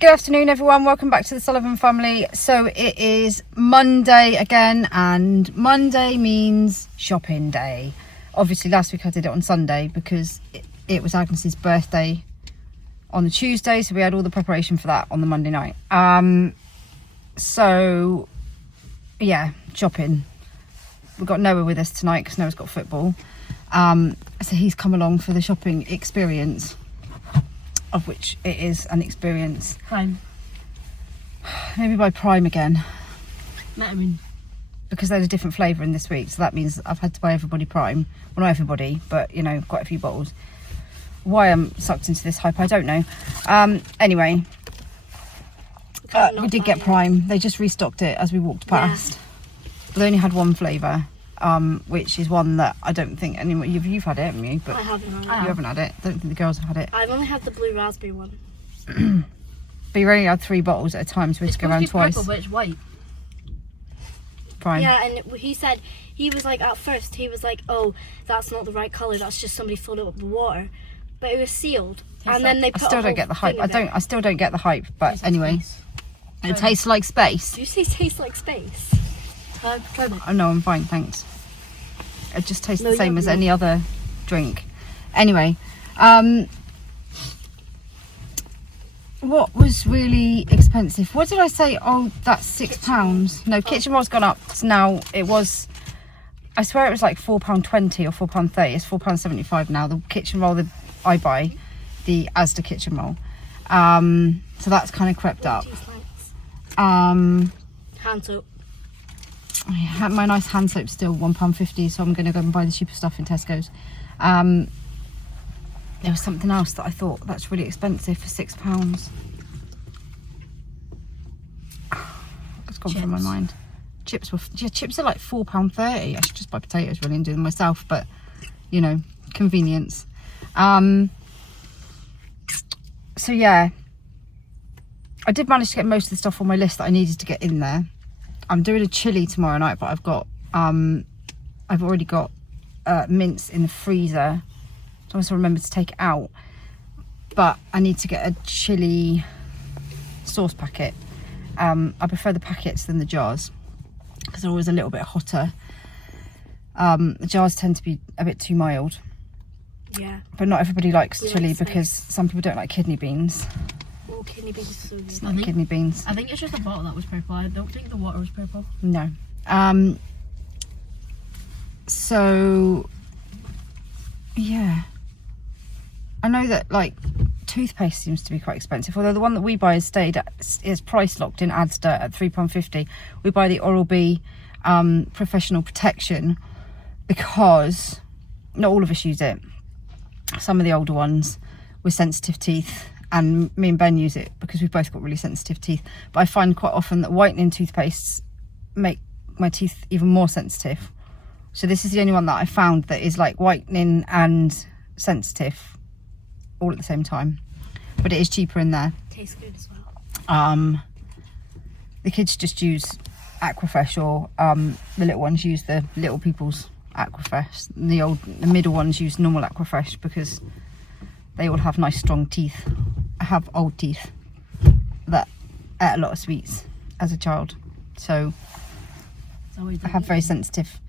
Good afternoon everyone, welcome back to the Sullivan family. So it is Monday again, and Monday means shopping day. Obviously last week I did it on Sunday because it was Agnes's birthday on the Tuesday, so we had all the preparation for that on the Monday night. So yeah, shopping. We've got Noah with us tonight because Noah's got football. So he's come along for the shopping experience, of which it is an experience. Prime. Maybe buy Prime again. I mean, because there's a different flavour in this week, so that means I've had to buy everybody Prime. Well, not everybody, but you know, quite a few bottles. Why I'm sucked into this hype, I don't know. Anyway, we did get Prime. They just restocked it as we walked past. Yeah. But they only had one flavour, which is one that I don't think anyone... You've had it, haven't you? But I haven't. You haven't had it. I don't think the girls have had it. I've only had the blue raspberry one. But you only had 3 bottles at a time, so we had to go around twice. Purple, but it's white. Prime. Yeah, and he said, he was like, at first, he was like, oh, that's not the right colour, that's just somebody filled it up with water. But it was sealed. And then they put I still don't get the hype. I still don't get the hype, but anyway. It tastes like space. Do you say tastes like space? Try it. Oh no, I'm fine, thanks. It just tastes the same as any other drink. Anyway, what was really expensive? What did I say? Oh, that's £6. No, kitchen roll's gone up now. It was, I swear it was like £4.20 or £4.30. It's £4.75 now. The kitchen roll that I buy, the ASDA kitchen roll. So that's kind of crept up. Hand soap. Yeah, my nice hand soap's still £1.50, so I'm going to go and buy the cheaper stuff in Tesco's. There was something else that I thought that's really expensive for £6. It's gone from my mind. Chips are like £4.30. I should just buy potatoes really and do them myself, but you know, convenience. So yeah, I did manage to get most of the stuff on my list that I needed to get in there. I'm doing a chili tomorrow night, but I've already got mince in the freezer. So I must remember to take it out. But I need to get a chili sauce packet. I prefer the packets than the jars because they're always a little bit hotter. The jars tend to be a bit too mild. Yeah. But not everybody likes chili because some people don't like kidney beans. Oh, kidney beans are so good. It's not kidney beans. I think it's just the bottle that was purple. I don't think the water was purple. No. So yeah, I know that like toothpaste seems to be quite expensive, although the one that we buy is price locked in ASDA at £3.50. We buy the Oral-B Professional Protection because not all of us use it. Some of the older ones with sensitive teeth, and me and Ben use it because we've both got really sensitive teeth. But I find quite often that whitening toothpastes make my teeth even more sensitive. So this is the only one that I found that is like whitening and sensitive all at the same time. But it is cheaper in there. Tastes good as well. The kids just use Aquafresh, or the little ones use the little people's Aquafresh. The middle ones use normal Aquafresh because they all have nice strong teeth. I have old teeth that ate a lot of sweets as a child, so I have very sensitive.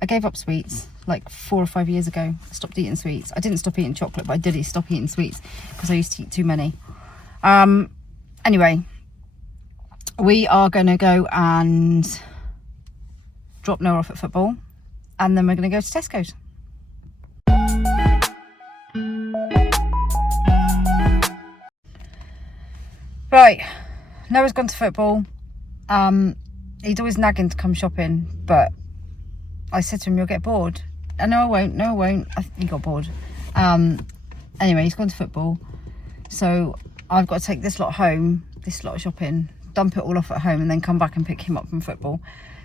I gave up sweets like 4 or 5 years ago. I stopped eating sweets. I didn't stop eating chocolate, but I did stop eating sweets because I used to eat too many. Anyway, we are going to go and drop Noah off at football, and then we're going to go to Tesco's. Right, Noah's gone to football. He's always nagging to come shopping, but I said to him, you'll get bored. And no, I won't. No, I won't. He got bored. Anyway, he's gone to football. So I've got to take this lot home, this lot of shopping, dump it all off at home, and then come back and pick him up from football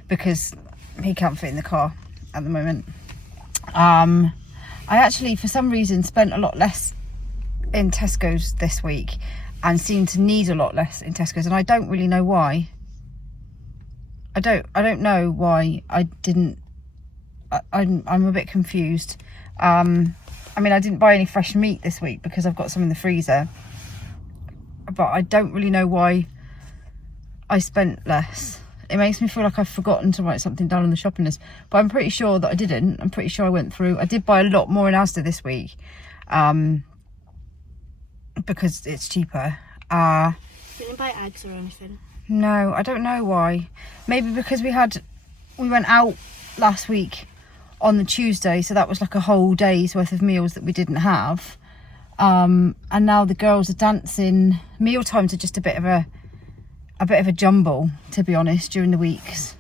because he can't fit in the car at the moment. I actually, for some reason, spent a lot less in Tesco's this week and seem to need a lot less in Tesco's, and I don't really know why. I don't know why I didn't. I'm a bit confused. I mean, I didn't buy any fresh meat this week because I've got some in the freezer. but I don't really know why I spent less. It makes me feel like I've forgotten to write something down on the shopping list, but I'm pretty sure that I didn't. I'm pretty sure I went through. I did buy a lot more in ASDA this week, because it's cheaper. You didn't buy eggs or anything? No, I don't know why. Maybe because we went out last week on the Tuesday, so that was like a whole day's worth of meals that we didn't have. And now the girls are dancing. Meal times are just a bit of a jumble, to be honest, during the weeks,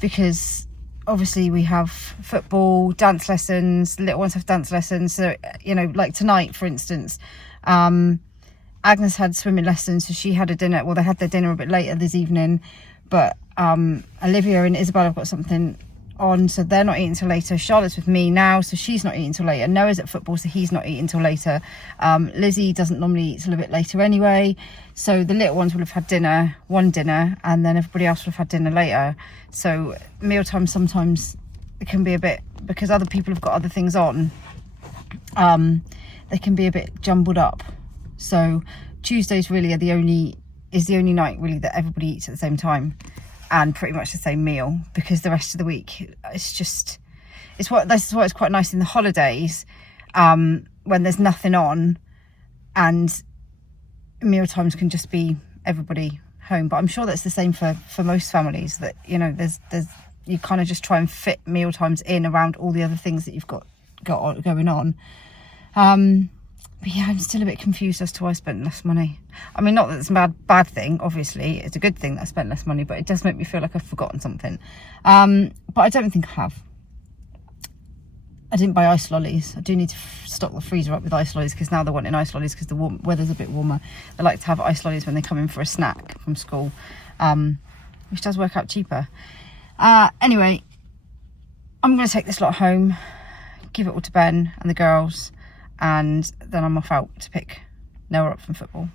because obviously we have football, dance lessons, the little ones have dance lessons. So, you know, like tonight, for instance, Agnes had swimming lessons, so she had a dinner. Well, they had their dinner a bit later this evening, but Olivia and Isabel have got something on, so they're not eating till later. Charlotte's with me now, so she's not eating till later. Noah's at football, so he's not eating till later. Lizzie doesn't normally eat till a bit later anyway, so the little ones will have had one dinner, and then everybody else will have had dinner later. So mealtime sometimes it can be a bit, because other people have got other things on, they can be a bit jumbled up. So Tuesdays really is the only night really that everybody eats at the same time and pretty much the same meal, because the rest of the week this is why it's quite nice in the holidays, when there's nothing on and meal times can just be everybody home. But I'm sure that's the same for most families, that, you know, there's you kind of just try and fit meal times in around all the other things that you've got going on. But yeah, I'm still a bit confused as to why I spent less money. I mean, not that it's a bad thing, obviously. It's a good thing that I spent less money, but it does make me feel like I've forgotten something. But I don't think I have. I didn't buy ice lollies. I do need to stock the freezer up with ice lollies, because now they're wanting ice lollies because the weather's a bit warmer. They like to have ice lollies when they come in for a snack from school, which does work out cheaper. Anyway, I'm going to take this lot home, give it all to Ben and the girls, and then I'm off out to pick Noah up from football.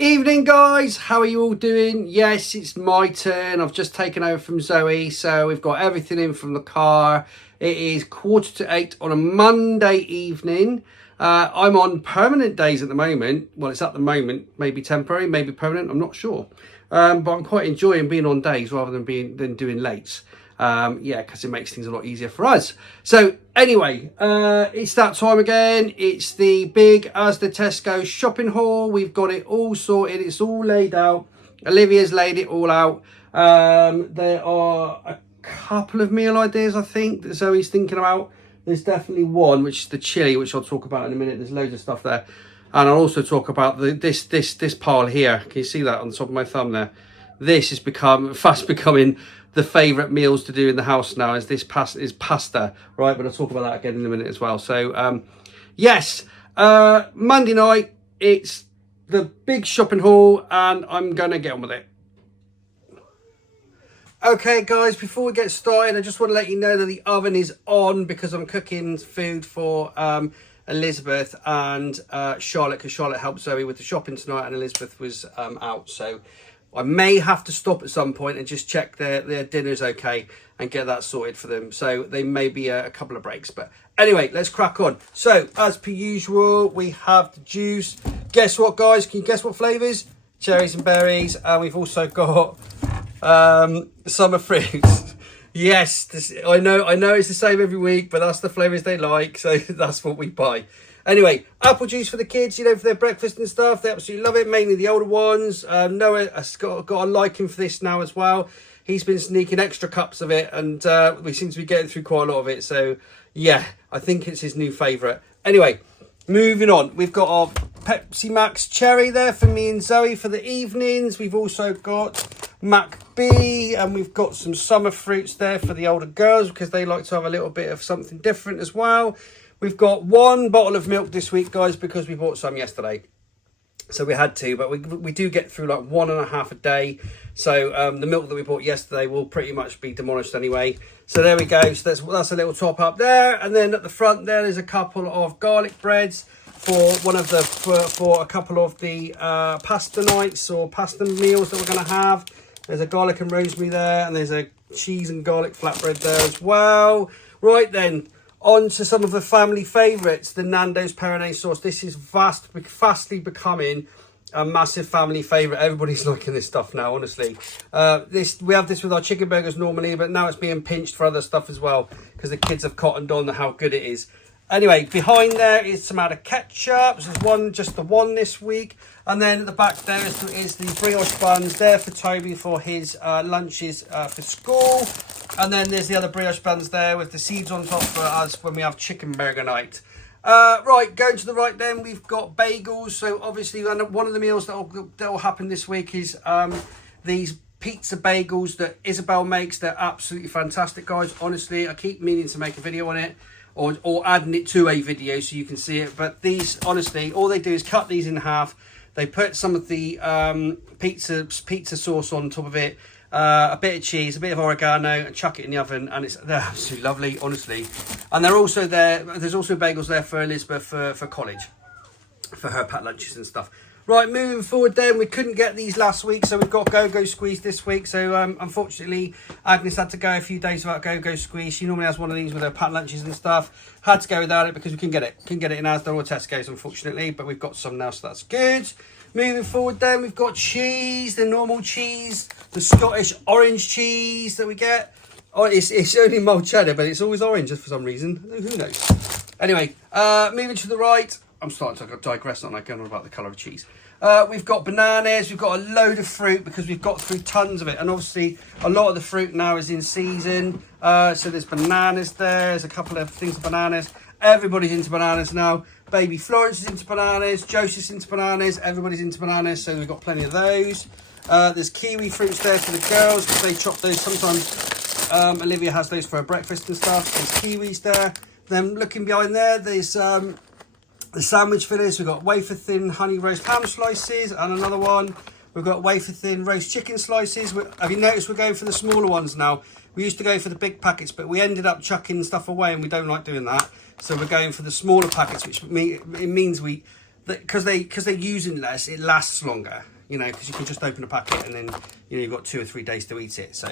Evening guys, how are you all doing? Yes, it's my turn. I've just taken over from Zoe, so we've got everything in from the car. It is 7:45 on a Monday evening. I'm on permanent days at the moment. Well, it's at the moment, maybe temporary, maybe permanent, I'm not sure. But I'm quite enjoying being on days rather than doing lates. Yeah, because it makes things a lot easier for us. So anyway, it's that time again. It's the big ASDA TESCO shopping haul. We've got it all sorted. It's all laid out. Olivia's laid it all out. There are a couple of meal ideas, I think, that Zoe's thinking about. There's definitely one, which is the chili, which I'll talk about in a minute. There's loads of stuff there. And I'll also talk about this pile here. Can you see that on the top of my thumb there? This is fast becoming the favourite meals to do in the house now, is pasta, right? But I'll talk about that again in a minute as well. So yes, Monday night, it's the big shopping haul, and I'm gonna get on with it. Okay guys, before we get started, I just want to let you know that the oven is on, because I'm cooking food for Elizabeth and Charlotte, because Charlotte helped Zoe with the shopping tonight and Elizabeth was out. So I may have to stop at some point and just check their dinner's okay and get that sorted for them. So they may be a couple of breaks. But anyway, let's crack on. So as per usual, we have the juice. Guess what, guys? Can you guess what flavours? Cherries and berries. And we've also got summer fruits. Yes, I know it's the same every week, but that's the flavours they like. So that's what we buy. Anyway, apple juice for the kids, you know, for their breakfast and stuff. They absolutely love it, mainly the older ones. Noah has got a liking for this now as well. He's been sneaking extra cups of it, and we seem to be getting through quite a lot of it. So, yeah, I think it's his new favourite. Anyway, moving on. We've got our Pepsi Max Cherry there for me and Zoe for the evenings. We've also got Mac B, and we've got some summer fruits there for the older girls, because they like to have a little bit of something different as well. We've got one bottle of milk this week, guys, because we bought some yesterday. So we had to, but we do get through like 1.5 a day. So the milk that we bought yesterday will pretty much be demolished anyway. So there we go. So that's a little top up there. And then at the front there's a couple of garlic breads for for a couple of the pasta nights or pasta meals that we're going to have. There's a garlic and rosemary there, and there's a cheese and garlic flatbread there as well. Right then. On to some of the family favourites, the Nando's Perinese sauce. This is fastly becoming a massive family favourite. Everybody's liking this stuff now, honestly. We have this with our chicken burgers normally, but now it's being pinched for other stuff as well because the kids have cottoned on how good it is. Anyway, behind there is some added ketchup. There's just the one this week. And then at the back there is the brioche buns there for Toby for his lunches for school. And then there's the other brioche buns there with the seeds on top for us when we have chicken burger night. Right, going to the right then, we've got bagels. So obviously one of the meals that'll happen this week is these pizza bagels that Isabel makes. They're absolutely fantastic, guys. Honestly, I keep meaning to make a video on it. Or adding it to a video so you can see it. But these, honestly, all they do is cut these in half. They put some of the pizza sauce on top of it, a bit of cheese, a bit of oregano, and chuck it in the oven, and they're absolutely lovely, honestly. And they're also there. There's also bagels there for Elizabeth for college, for her packed lunches and stuff. Right, moving forward then, we couldn't get these last week, so we've got Go-Go Squeeze this week. So unfortunately, Agnes had to go a few days without Go-Go Squeeze. She normally has one of these with her packed lunches and stuff. Had to go without it because we couldn't get it. Couldn't get it in ASDA or Tesco's, unfortunately, but we've got some now, so that's good. Moving forward then, we've got cheese, the normal cheese, the Scottish orange cheese that we get. Oh, it's only mild cheddar, but it's always orange for some reason. Who knows? Anyway, moving to the right. I'm starting to digress, aren't I, going on about the colour of cheese. We've got bananas, we've got a load of fruit because we've got through tons of it. And obviously, a lot of the fruit now is in season. So there's bananas there, there's a couple of things of bananas. Everybody's into bananas now. Baby Florence is into bananas, Joseph's into bananas, everybody's into bananas, so we've got plenty of those. There's kiwi fruits there for the girls because they chop those. Sometimes Olivia has those for her breakfast and stuff. There's kiwis there. Then looking behind there, there's the sandwich fillers. We've got wafer thin honey roast ham slices and another one. We've got wafer thin roast chicken slices. Have you noticed we're going for the smaller ones now? We used to go for the big packets, but we ended up chucking stuff away and we don't like doing that. So we're going for the smaller packets, which means because they're using less, it lasts longer. You know, because you can just open a packet and then, you know, you've got 2 or 3 days to eat it. So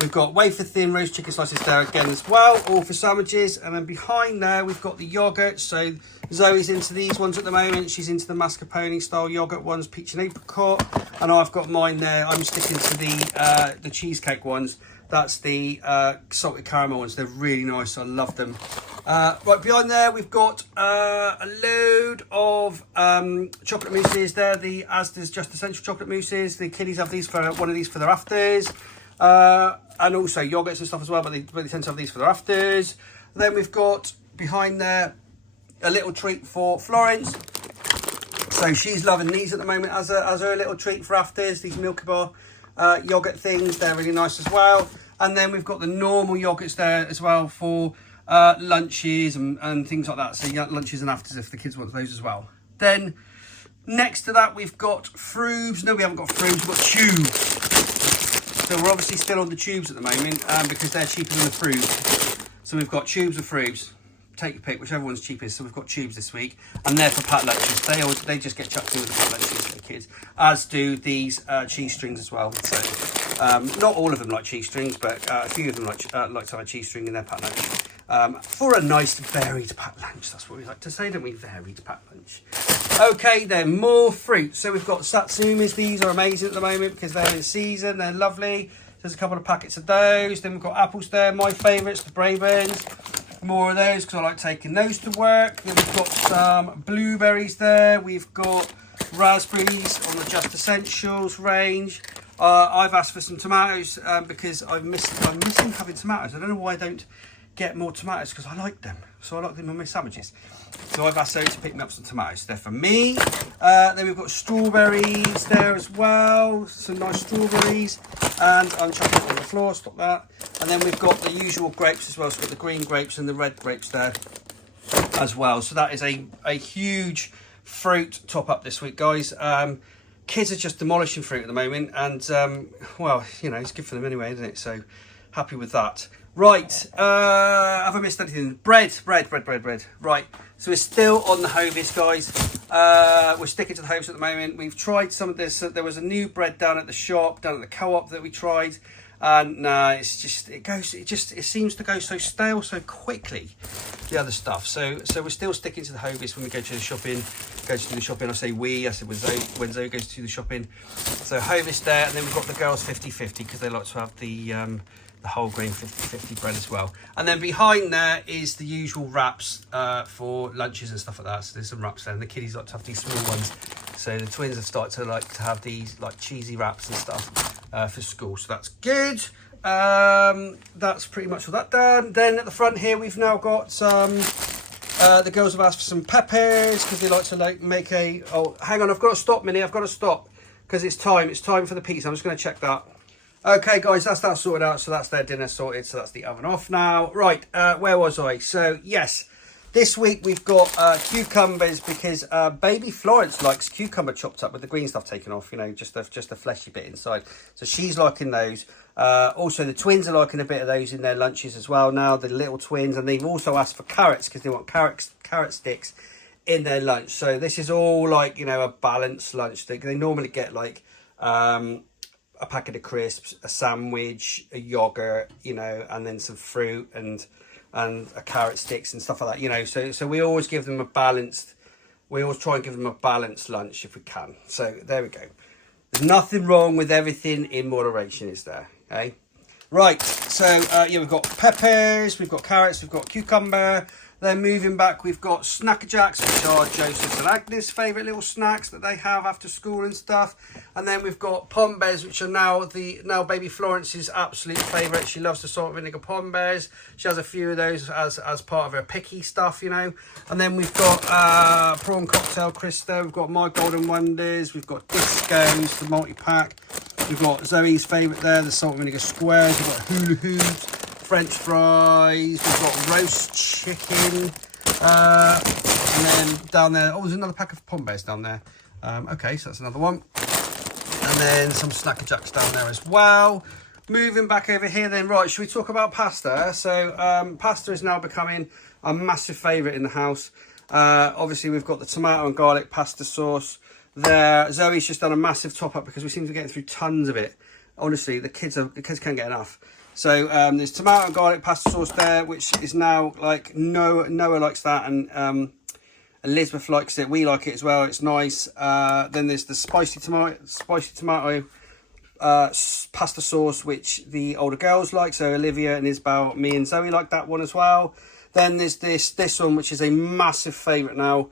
we've got wafer thin roast chicken slices there again as well, all for sandwiches. And then behind there, we've got the yogurt. So Zoe's into these ones at the moment. She's into the mascarpone style yogurt ones, peach and apricot. And I've got mine there. I'm sticking to the cheesecake ones. That's the salted caramel ones. They're really nice. I love them. Right behind there, we've got a load of chocolate mousses there. The ASDA's Just Essential chocolate mousses. The kiddies have these for one of these for their afters. And also yogurts and stuff as well, but they tend to have these for their afters. Then we've got behind there a little treat for Florence. So she's loving these at the moment as her little treat for afters. These Milky Bar yogurt things. They're really nice as well. And then we've got the normal yogurts there as well for lunches and things like that. So you got lunches and afters if the kids want those as well. Then next to that, we've got Frubes. No, we haven't got Frubes, we've got Tubes. So we're obviously still on the Tubes at the moment because they're cheaper than the Frubes. So we've got Tubes or Frubes. Take your pick, whichever one's cheapest. So we've got Tubes this week, and they're for packed lunches. They just get chucked in with the packed lunches for the kids, as do these cheese strings as well. So not all of them like cheese strings, but a few of them like to have a cheese string in their packed lunch. For a nice varied packed lunch, that's what we like to say, don't we? Varied packed lunch. Okay, then more fruit. So we've got satsumas. These are amazing at the moment because they're in season. They're lovely. There's a couple of packets of those. Then we've got apples there. My favourites, the Bravens. More of those because I like taking those to work. Then we've got some blueberries there. We've got raspberries on the Just Essentials range. I've asked for some tomatoes because I'm missing having tomatoes. I don't know why I don't get more tomatoes because I like them. So I like them on my sandwiches. So I've asked Zoe to pick me up some tomatoes. They're for me. Then we've got strawberries there as well. Some nice strawberries. And I'm chucking it on the floor, stop that. And then we've got the usual grapes as well. So we've got the green grapes and the red grapes there as well. So that is a huge fruit top up this week, guys. Kids are just demolishing fruit at the moment. And, well, you know, it's good for them anyway, isn't it? So happy with that. Right, have I missed anything? Bread. Right, so we're still on the Hovis, guys. We're sticking to the Hovis at the moment. We've tried some of this. There was a new bread down at the shop, down at the co-op that we tried. And it's just it seems to go so stale so quickly, the other stuff. So we're still sticking to the Hovis when we go to the shopping. I say we, I said when Zoe goes to the shopping. So Hovis there, and then we've got the girls 50-50 because they like to have the whole grain 50-50 bread as well. And then behind there is the usual wraps for lunches and stuff like that. So there's some wraps there, and the kiddies like to have these small ones. So the twins have started to like to have these like cheesy wraps and stuff for school. So that's good. That's pretty much all that done. Then at the front here, we've now got some. The girls have asked for some peppers because they like to like make a. Oh, hang on, I've got to stop, Minnie. I've got to stop because it's time. It's time for the pizza. I'm just going to check that. Okay, guys, that's that sorted out. So that's their dinner sorted. So that's the oven off now. Right, where was I? So yes, this week we've got cucumbers because baby Florence likes cucumber chopped up with the green stuff taken off. You know, just the fleshy bit inside. So she's liking those. Also, the twins are liking a bit of those in their lunches as well now. The little twins, and they've also asked for carrots because they want carrot sticks in their lunch. So this is all like, you know, a balanced lunch. They normally get like a packet of crisps, a sandwich, a yogurt, you know, and then some fruit and a carrot sticks and stuff like that, you know. So we always give them a balanced. We always try and give them a balanced lunch if we can. So there we go. There's nothing wrong with everything in moderation, is there? Okay. Right. So yeah, we've got peppers, we've got carrots, we've got cucumber. Then moving back, we've got Snacker Jacks, which are Joseph's and Agnes' favourite little snacks that they have after school and stuff. And then we've got Pombears, which are now baby Florence's absolute favourite. She loves the salt and vinegar Pombears. She has a few of those as part of her picky stuff, you know. And then we've got prawn cocktail Krista. We've got My Golden Wonders. We've got Discos, the multi-pack. We've got Zoe's favourite there, the salt and vinegar squares. We've got hula hoops, French fries. We've got roast chicken. And then down there, oh, there's another pack of Pombears down there. Okay, so that's another one. And then some Snacker Jacks down there as well. Moving back over here then, right, should we talk about pasta? So pasta is now becoming a massive favourite in the house. Obviously, we've got the tomato and garlic pasta sauce there. Zoe's just done a massive top up because we seem to be getting through tons of it. Honestly, the kids can't get enough. So there's tomato and garlic pasta sauce there, which is now like Noah likes that, and Elizabeth likes it. We like it as well. It's nice. Then there's the spicy tomato pasta sauce, which the older girls like. So Olivia and Isabel, me and Zoe like that one as well. Then there's this one, which is a massive favourite now.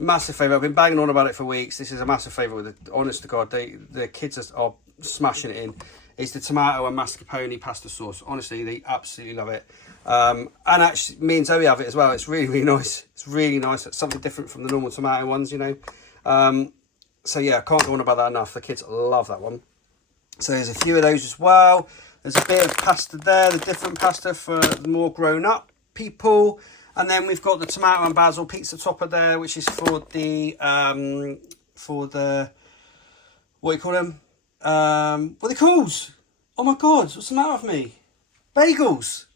Massive favourite. I've been banging on about it for weeks. This is a massive favourite. With the, honest to God, the kids are smashing it in. It's the tomato and mascarpone pasta sauce. Honestly, they absolutely love it. And actually, me and Zoe have it as well. It's really, really nice. It's really nice. It's something different from the normal tomato ones, you know. So yeah, I can't go on about that enough. The kids love that one. So there's a few of those as well. There's a bit of pasta there, the different pasta for the more grown-up people. And then we've got the tomato and basil pizza topper there, which is for the what do you call them? What are they called? Oh my God, what's the matter with me? Bagels.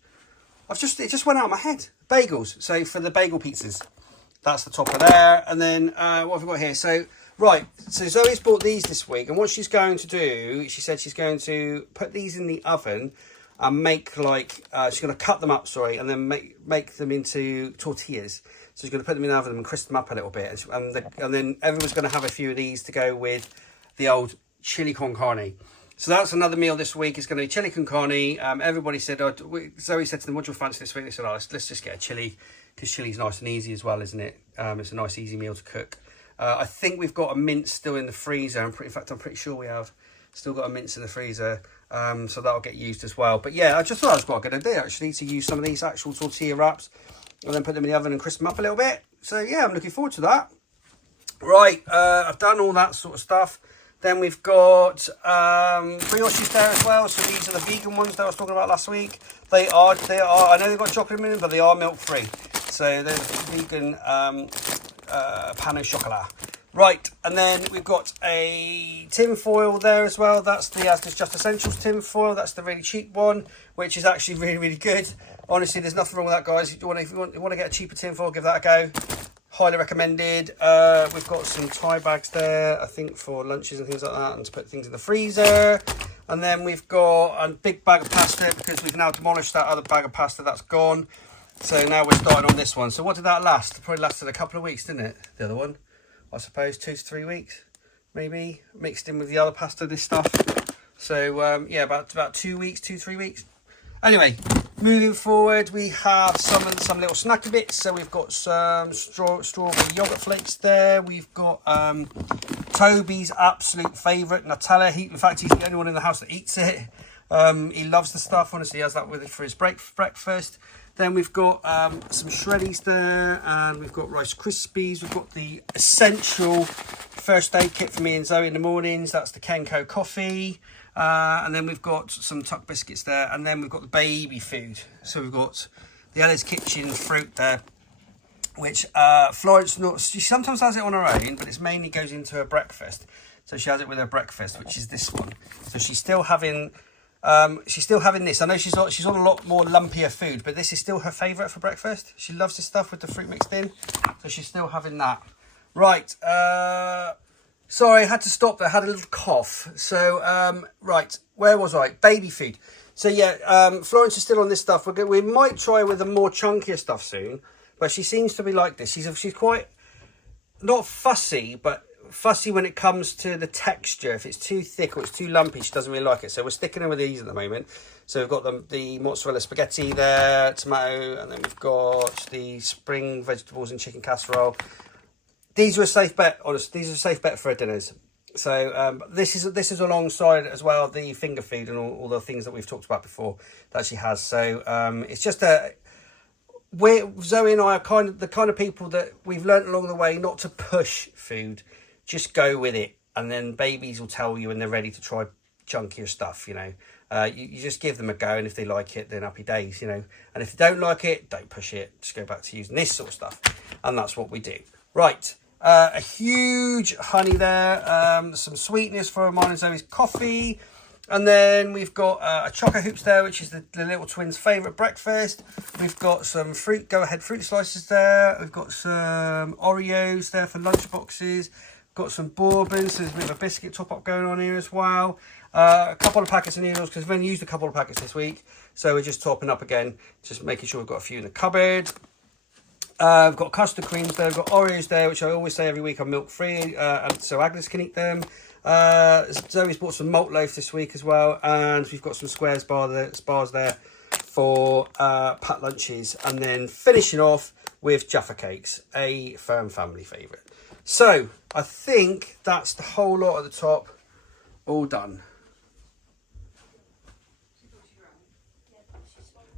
It just went out of my head. Bagels. So for the bagel pizzas, that's the topper there. And then what have we got here? So right, so Zoe's bought these this week, and what she's going to do, she said she's going to put these in the oven and make like she's going to cut them up, and then make them into tortillas. So she's going to put them in the oven and crisp them up a little bit, and then everyone's going to have a few of these to go with the old chili con carne. So that's another meal this week. It's going to be chili con carne. Everybody said, Zoe said to them, what do you fancy this week? They said, let's just get a chili, because chili's nice and easy as well, isn't it? It's a nice easy meal to cook. I think we've got a mince still in the freezer. In fact, I'm pretty sure we have still got a mince in the freezer. So that'll get used as well. But yeah, I just thought it was quite a good idea actually to use some of these actual tortilla wraps and then put them in the oven and crisp them up a little bit. So yeah, I'm looking forward to that. Right, I've done all that sort of stuff. Then we've got brioches there as well. So these are the vegan ones that I was talking about last week. They are. I know they've got chocolate in them, but they are milk free. So they're vegan pain au chocolat. Right, and then we've got a tin foil there as well. That's the ASDA Just Essentials tin foil. That's the really cheap one, which is actually really, really good. Honestly, there's nothing wrong with that, guys. If you want to get a cheaper tin foil, give that a go. Highly recommended. We've got some tie bags there, I think, for lunches and things like that, and to put things in the freezer. And then we've got a big bag of pasta because we've now demolished that other bag of pasta. That's gone. So now we're starting on this one. So what did that last? It probably lasted a couple of weeks, didn't it? The other one, I suppose 2 to 3 weeks, maybe, mixed in with the other pasta, this stuff. So yeah, about 2 weeks, 2-3 weeks. Anyway, moving forward, we have some little snacky bits. So we've got some strawberry yogurt flakes there. We've got Toby's absolute favourite, Nutella. In fact, he's the only one in the house that eats it. He loves the stuff. Honestly, he has that with it for his breakfast. Then we've got some shreddies there, and we've got Rice Krispies. We've got the essential first aid kit for me and Zoe in the mornings. That's the Kenco coffee. And then we've got some Tuck biscuits there, and then we've got the baby food. So we've got the Ella's Kitchen fruit there, which Florence, she sometimes has it on her own, but it mainly goes into her breakfast. So she has it with her breakfast, which is this one. So she's still having this. I know she's on a lot more lumpier food, but this is still her favourite for breakfast. She loves this stuff with the fruit mixed in, so she's still having that. Right, sorry, I had to stop there. I had a little cough. So, right, where was I? Baby food. So yeah, Florence is still on this stuff. We might try with a more chunkier stuff soon, but she seems to be like this. She's quite, not fussy, but fussy when it comes to the texture. If it's too thick or it's too lumpy, she doesn't really like it. So we're sticking her with these at the moment. So we've got the mozzarella spaghetti there, tomato, and then we've got the spring vegetables and chicken casserole. These are a safe bet, honestly. These are a safe bet for her dinners. So this is alongside as well the finger food and all the things that we've talked about before that she has. So it's just Zoe and I are the kind of people that we've learnt along the way not to push food. Just go with it, and then babies will tell you when they're ready to try chunkier stuff, you know. You just give them a go, and if they like it, then happy days, you know. And if they don't like it, don't push it. Just go back to using this sort of stuff, and that's what we do. Right, a huge honey there, some sweetness for mine and Zoe's coffee, and then we've got a Choco Hoops there, which is the little twins' favourite breakfast. We've got some Go Ahead fruit slices there. We've got some Oreos there for lunch boxes. Got some bourbons, so there's a bit of a biscuit top up going on here as well. A couple of packets of noodles, because we've only used a couple of packets this week. So we're just topping up again, just making sure we've got a few in the cupboard. We've got custard creams there, we've got Oreos there, which I always say every week are milk free, so Agnes can eat them. Zoe's bought some malt loaf this week as well, and we've got some squares bars there for packed lunches. And then finishing off with Jaffa cakes, a Sullivan Family favourite. So I think that's the whole lot at the top, all done.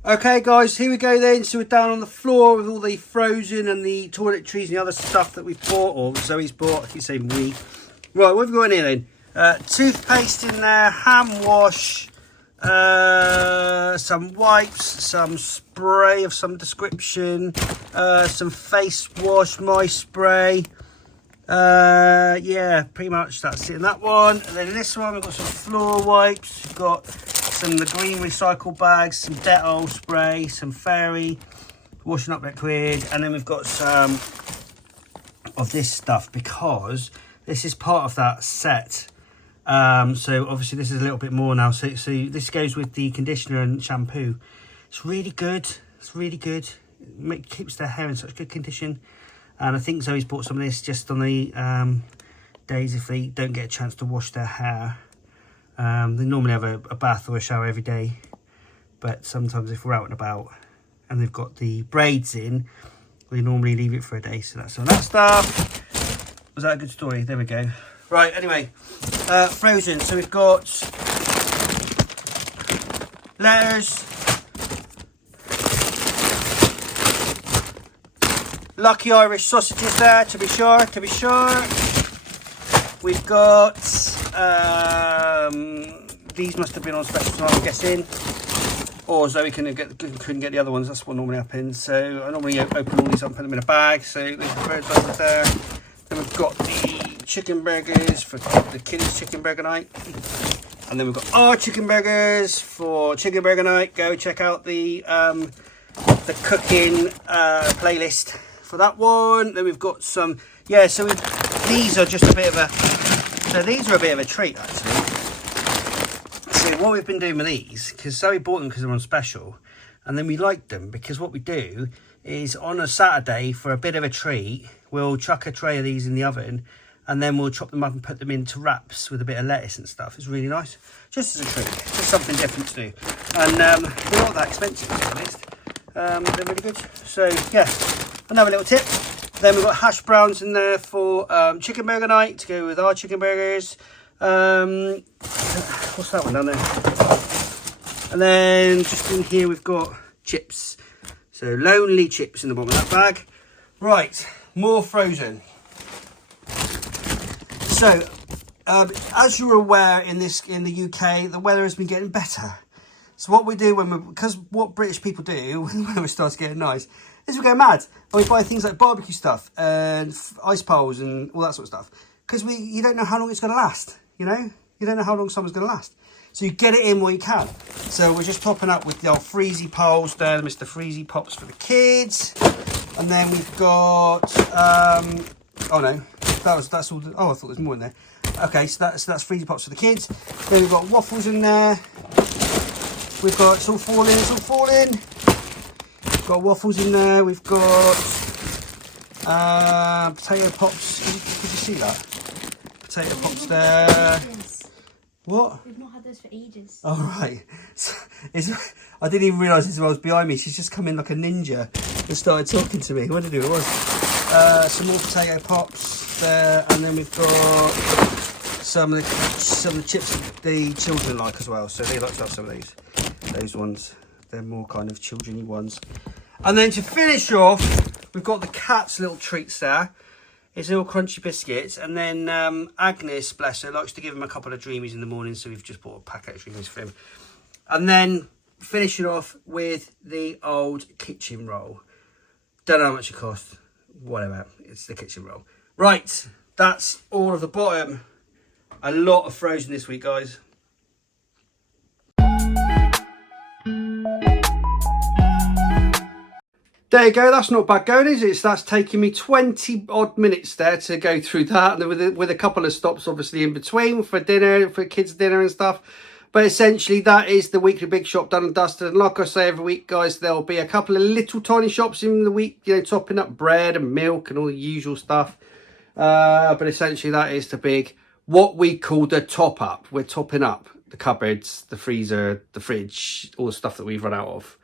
Okay guys, here we go then. So we're down on the floor with all the frozen and the toiletries and the other stuff that we've bought, or Zoe's bought, I keep saying we. Right, what have we got in here then? Toothpaste in there, hand wash, some wipes, some spray of some description, some face wash, my spray. Yeah, pretty much that's it in that one. And then in this one we've got some floor wipes, we've got some of the green recycle bags, some Dettol spray, some fairy washing up liquid, and then we've got some of this stuff because this is part of that set. So obviously this is a little bit more now, so this goes with the conditioner and shampoo. It's really good, it's really good. It keeps their hair in such good condition. And I think Zoe's bought some of this just on the days if they don't get a chance to wash their hair. They normally have a bath or a shower every day, but sometimes if we're out and about and they've got the braids in, we normally leave it for a day. So that's all that stuff. Was that a good story? There we go. Right, anyway, frozen. So we've got letters, Lucky Irish sausages there, to be sure. We've got, these must have been on special time, I'm guessing. Or Zoe couldn't get the other ones, that's what normally happens. So I normally open all these up and put them in a bag. So there's the birds over there. Then we've got the chicken burgers for the kids' chicken burger night. And then we've got our chicken burgers for chicken burger night. Go check out the cooking playlist for that one. Then we've got some, yeah, so these are just a bit of a, so these are a bit of a treat actually. So what we've been doing with these, because Zoe bought them because they're on special, and then we liked them because what we do is on a Saturday for a bit of a treat, we'll chuck a tray of these in the oven, and then we'll chop them up and put them into wraps with a bit of lettuce and stuff. It's really nice, just as a treat, just something different to do. And they're not that expensive, to be honest. They're really good. So yeah, another little tip. Then we've got hash browns in there for chicken burger night to go with our chicken burgers. What's that one down there? And then just in here we've got chips. So lonely chips in the bottom of that bag. Right, more frozen. So as you're aware, in the UK, the weather has been getting better. So what we do because what British people do when the weather starts getting nice is we go mad and we buy things like barbecue stuff and ice poles and all that sort of stuff, because you don't know how long it's going to last. You don't know how long summer's going to last, so you get it in while you can. So we're just topping up with the old freezy poles there, Mr. Freezy Pops for the kids, and then we've got oh no, that's all. Oh, I thought there's more in there. Okay, so that's freezy pops for the kids. Then we've got waffles in there. We've got it's all falling. We've got waffles in there. We've got potato pops. Could you see that? Potato pops there. What? We've not had those for ages. All right. So, I didn't even realise this was behind me. She's just come in like a ninja and started talking to me. What did it was? Some more potato pops there, and then we've got some of the chips that the children like as well. So they like to have some of those ones. They're more kind of children-y ones. And then to finish off, we've got the cat's little treats there. It's little crunchy biscuits, and then Agnes, bless her, likes to give him a couple of Dreamies in the morning, so we've just bought a packet of Dreamies for him. And then finish it off with the old kitchen roll. Don't know how much it costs. Whatever, it's the kitchen roll. Right, that's all of the bottom. A lot of frozen this week, guys. There you go, that's not bad going, is it? That's taking me 20 odd minutes there to go through that, with a couple of stops obviously in between for dinner, for kids' dinner and stuff. But essentially that is the weekly big shop done and dusted. And like I say every week, guys, there'll be a couple of little tiny shops in the week, topping up bread and milk and all the usual stuff. But essentially that is the big, what we call the top up. We're topping up the cupboards, the freezer, the fridge, all the stuff that we've run out of.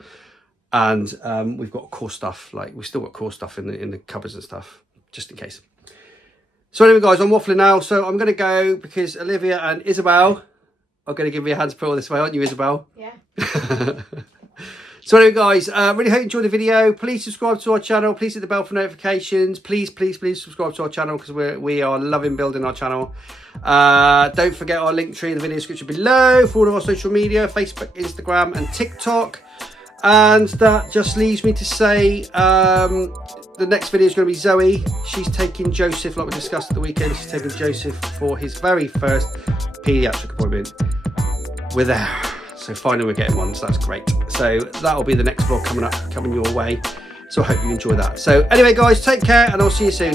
And we've got core stuff, like we've still got core stuff in the cupboards and stuff, just in case. So anyway, guys, I'm waffling now, so I'm going to go because Olivia and Isabel are going to give me a hand to put all this away, aren't you, Isabel? Yeah. So anyway, guys, really hope you enjoyed the video. Please subscribe to our channel. Please hit the bell for notifications. Please, please, please subscribe to our channel because we are loving building our channel. Don't forget our link tree in the video description below for all of our social media, Facebook, Instagram and TikTok. And that just leaves me to say the next video is going to be Zoe. She's taking Joseph, like we discussed at the weekend. She's taking Joseph for his very first paediatric appointment with her. So finally we're getting one, so that's great. So that'll be the next vlog coming your way. So I hope you enjoy that. So anyway, guys, take care and I'll see you soon.